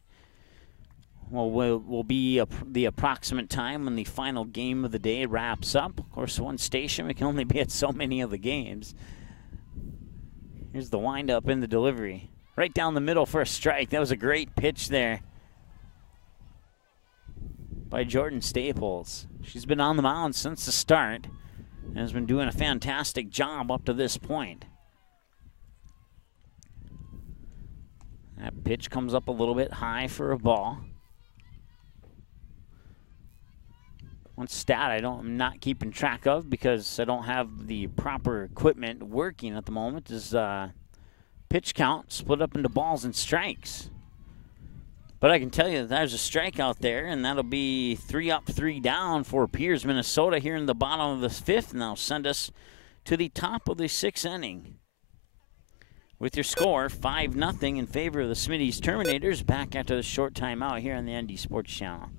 Will be the approximate time when the final game of the day wraps up. Of course, one station, we can only be at so many of the games. Here's the windup in the delivery. Right down the middle for a strike. That was a great pitch there by Jordan Staples. She's been on the mound since the start and has been doing a fantastic job up to this point. That pitch comes up a little bit high for a ball. One stat I'm not keeping track of because I don't have the proper equipment working at the moment is pitch count split up into balls and strikes. But I can tell you that there's a strike out there, and that'll be 3 up, 3 down for Pierz, Minnesota here in the bottom of the 5th, and that'll send us to the top of the 6th inning. With your score, 5-0 in favor of the Smitty's Terminators, back after the short timeout here on the ND Sports Channel.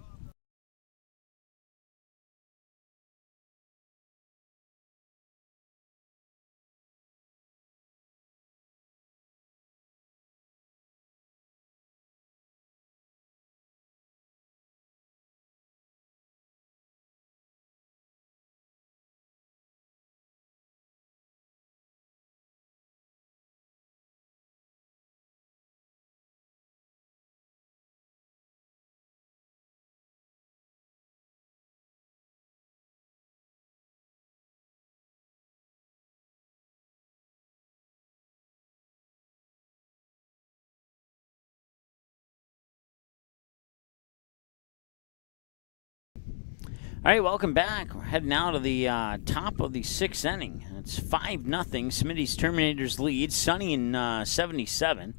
All right, welcome back. We're heading now to the top of the 6th inning. It's 5-0. Smitty's Terminators lead. Sunny in 77.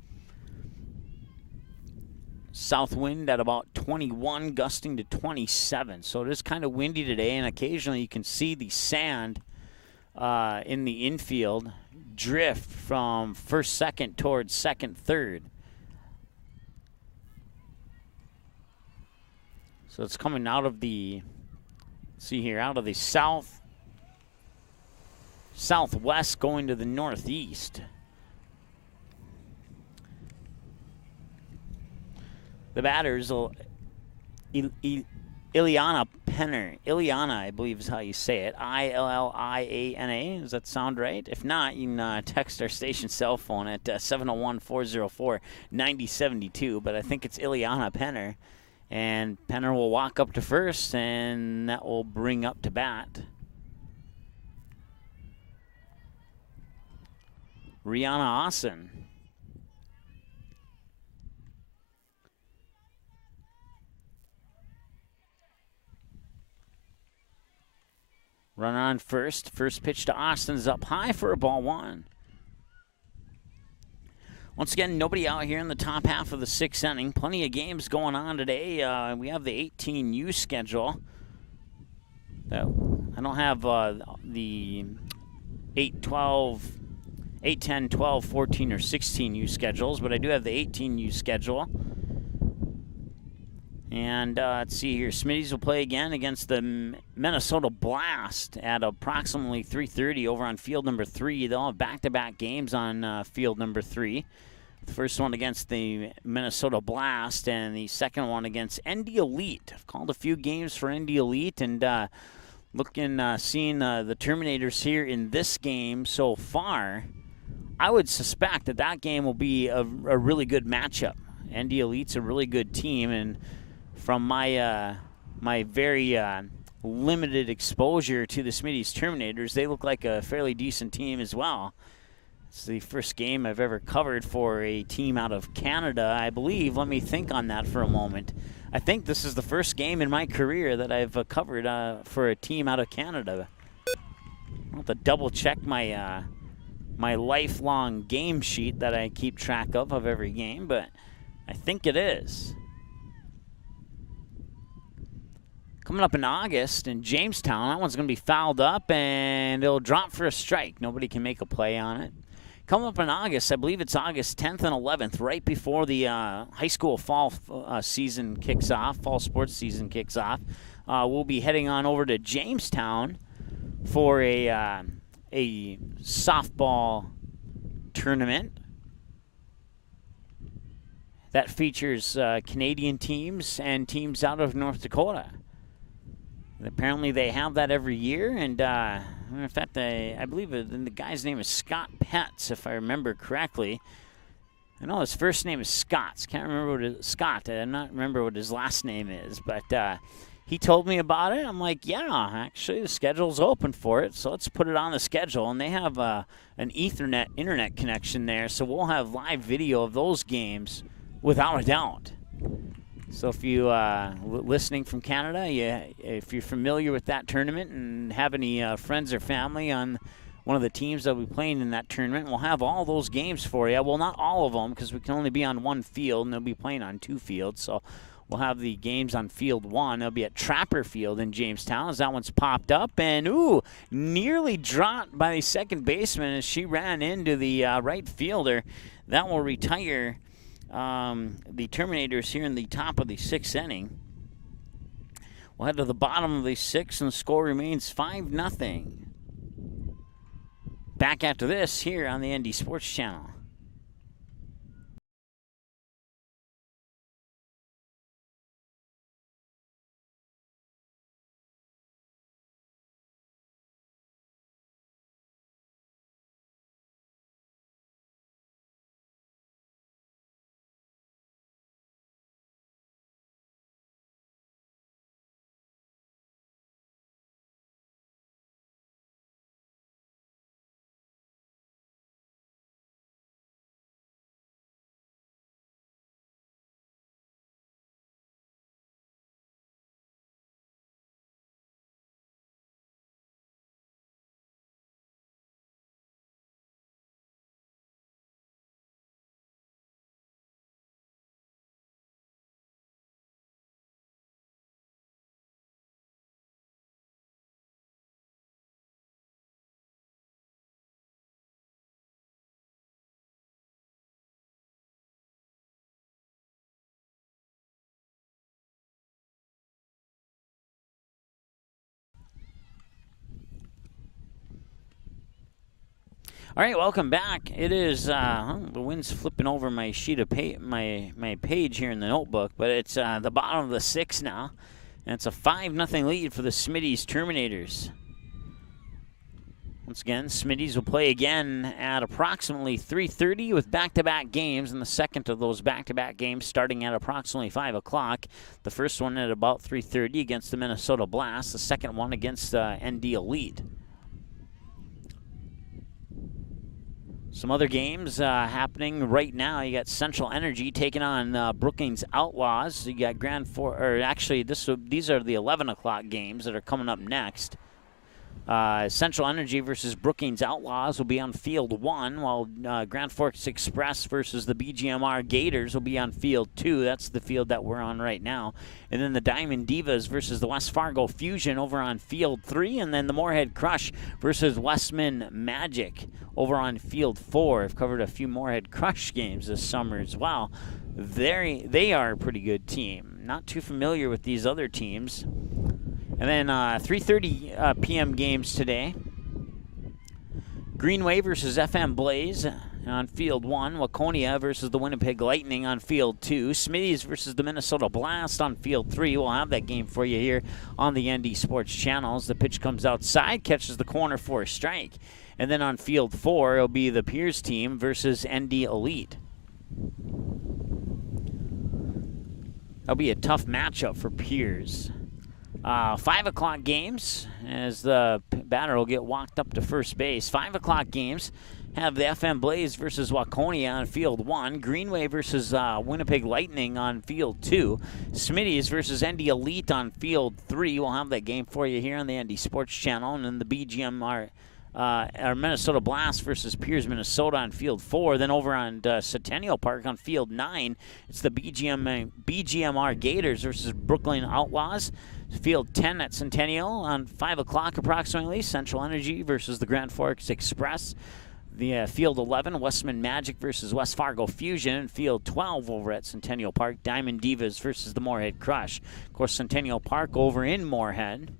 South wind at about 21, gusting to 27. So it is kind of windy today, and occasionally you can see the sand in the infield drift from first, second towards second, third. So it's coming out of the... See here, out of the southwest going to the northeast. The batters will Iliana Penner. Iliana, I believe is how you say it. Illiana. Does that sound right? If not, you can text our station cell phone at 701-404-9072. But I think it's Iliana Penner. And Penner will walk up to first, and that will bring up to bat Rihanna Austin. Runner on first. First pitch to Austin is up high for a ball 1. Once again, nobody out here in the top half of the 6th inning. Plenty of games going on today. We have the 18U schedule. I don't have the 8, 12, 8, 10, 12, 14, or 16U schedules, but I do have the 18U schedule. And let's see here. Smitty's will play again against the Minnesota Blast at approximately 3:30 over on field number 3. They'll have back-to-back games on field number 3. The first one against the Minnesota Blast and the second one against ND Elite. I've called a few games for ND Elite and seeing the Terminators here in this game so far. I would suspect that game will be a really good matchup. ND Elite's a really good team, and from my my very limited exposure to the Smitty's Terminators, they look like a fairly decent team as well. It's the first game I've ever covered for a team out of Canada, I believe. Let me think on that for a moment. I think this is the first game in my career that I've covered for a team out of Canada. I'll have to double check my my lifelong game sheet that I keep track of every game, but I think it is. Coming up in August in Jamestown, that one's going to be fouled up and it'll drop for a strike. Nobody can make a play on it. Coming up in August, I believe it's August 10th and 11th, right before the high school fall season kicks off, fall sports season kicks off. We'll be heading on over to Jamestown for a softball tournament that features Canadian teams and teams out of North Dakota. And apparently they have that every year, and in fact, I believe the guy's name is Scott Petz, if I remember correctly. I know his first name is Scott. Can't remember what Scott. I not remember what his last name is, but he told me about it. I'm like, yeah, actually the schedule's open for it, so let's put it on the schedule. And they have an Ethernet internet connection there, so we'll have live video of those games without a doubt. So if you listening from Canada, if you're familiar with that tournament and have any friends or family on one of the teams that will be playing in that tournament, we'll have all those games for you. Well, not all of them, because we can only be on one field, and they'll be playing on 2 fields. So we'll have the games on field 1. They'll be at Trapper Field in Jamestown, as that one's popped up. And, nearly dropped by the second baseman as she ran into the right fielder. That will retire the Terminators here in the top of the 6th inning. We'll head to the bottom of the 6th, and the score remains 5-0. Back after this here on the ND Sports Channel. All right, welcome back. It is the wind's flipping over my sheet of my page here in the notebook, but it's the bottom of the 6th now, and it's a 5-0 lead for the Smitty's Terminators. Once again, Smitty's will play again at approximately 3:30 with back-to-back games, and the second of those back-to-back games starting at approximately 5 o'clock. The first one at about 3:30 against the Minnesota Blast, the second one against ND Elite. Some other games happening right now. You got Central Energy taking on Brookings Outlaws. You got these are the 11 o'clock games that are coming up next. Central Energy versus Brookings Outlaws will be on field 1, while Grand Forks Express versus the BGMR Gators will be on field 2. That's the field that we're on right now. And then the Diamond Divas versus the West Fargo Fusion over on field 3. And then the Moorhead Crush versus Westman Magic over on field 4. I've covered a few Moorhead Crush games this summer as well. They are a pretty good team. not too familiar with these other teams. And then 3:30 p.m. games today. Greenway versus FM Blaze on Field 1. Waconia versus the Winnipeg Lightning on Field 2. Smitty's versus the Minnesota Blast on Field 3. We'll have that game for you here on the ND Sports channels. The pitch comes outside, catches the corner for a strike. And then on Field 4, it'll be the Pierz team versus ND Elite. That'll be a tough matchup for Pierz. 5 o'clock games as the batter will get walked up to first base. 5 o'clock games have the FM Blaze versus Waconia on Field 1. Greenway versus Winnipeg Lightning on Field 2. Smitty's versus ND Elite on Field 3. We'll have that game for you here on the ND Sports channel. And then the BGMR, our Minnesota Blast versus Pierz, Minnesota on Field 4. Then over on Centennial Park on Field 9, it's the BGMR Gators versus Brooklyn Outlaws. Field 10 at Centennial on 5 o'clock approximately. Central Energy versus the Grand Forks Express. The Field 11, Westman Magic versus West Fargo Fusion. And Field 12 over at Centennial Park, Diamond Divas versus the Moorhead Crush. Of course, Centennial Park over in Moorhead.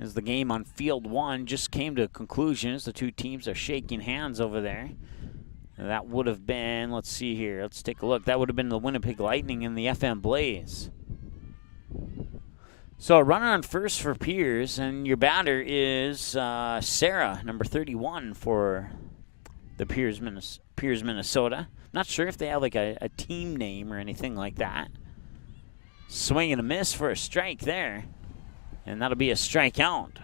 As the game on Field 1 just came to a conclusion as the two teams are shaking hands over there. That would have been, let's see here, let's take a look. That would have been the Winnipeg Lightning and the FM Blaze. So a runner on first for Pierz, and your batter is Sarah, number 31 for the Pierz, Minnesota. Not sure if they have like a team name or anything like that. Swing and a miss for a strike there, and that'll be a strikeout.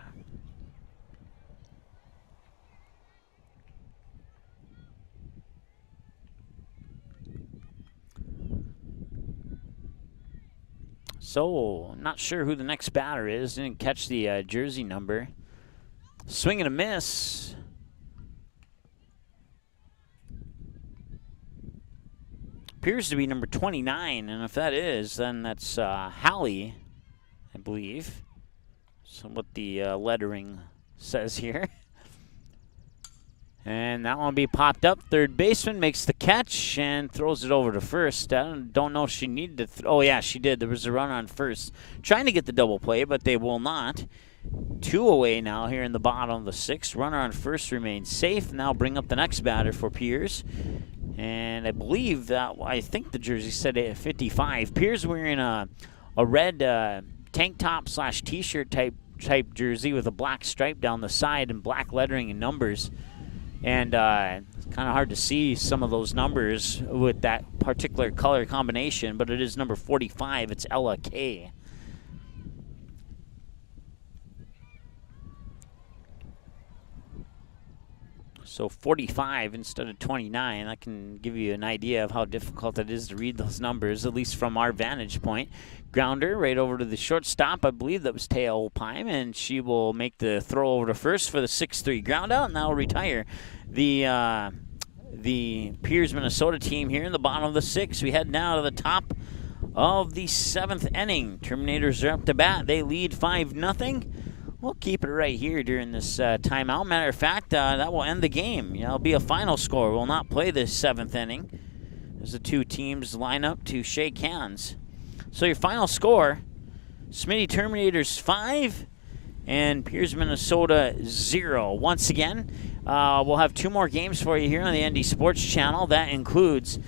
So, not sure who the next batter is. Didn't catch the jersey number. Swing and a miss. Appears to be number 29, and if that is, then that's Hallie, I believe. So what the lettering says here. And that one will be popped up. Third baseman makes the catch and throws it over to first. I don't know if she needed to. Oh, yeah, she did. There was a run on first. Trying to get the double play, but they will not. 2 away now here in the bottom of the 6th. Runner on first remains safe. Now bring up the next batter for Pierz. And I believe that, I think the jersey said 55. Pierz wearing a red tank top / t-shirt type jersey with a black stripe down the side and black lettering and numbers. And it's kind of hard to see some of those numbers with that particular color combination, but it is number 45. It's Ella K. So 45 instead of 29. That can give you an idea of how difficult it is to read those numbers, at least from our vantage point. Grounder right over to the shortstop. I believe that was Taya Opheim, and she will make the throw over to first for the 6-3 ground out, and that will retire the Pierz, Minnesota team here in the bottom of the 6th. We head now to the top of the 7th inning. Terminators are up to bat. They lead 5-0. We'll keep it right here during this timeout. Matter of fact, that will end the game. It'll be a final score. We'll not play this 7th inning as the two teams line up to shake hands. So your final score, Smitty Terminators 5 and Pierz, Minnesota 0. Once again, we'll have 2 more games for you here on the ND Sports channel. That includes,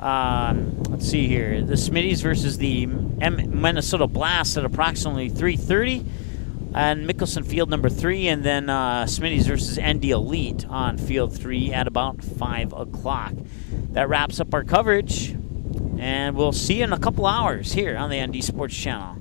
let's see here, the Smitty's versus the Minnesota Blast at approximately 3:30. And Mickelson Field number 3, and then Smitty's versus ND Elite on Field 3 at about 5 o'clock. That wraps up our coverage, and we'll see you in a couple hours here on the ND Sports channel.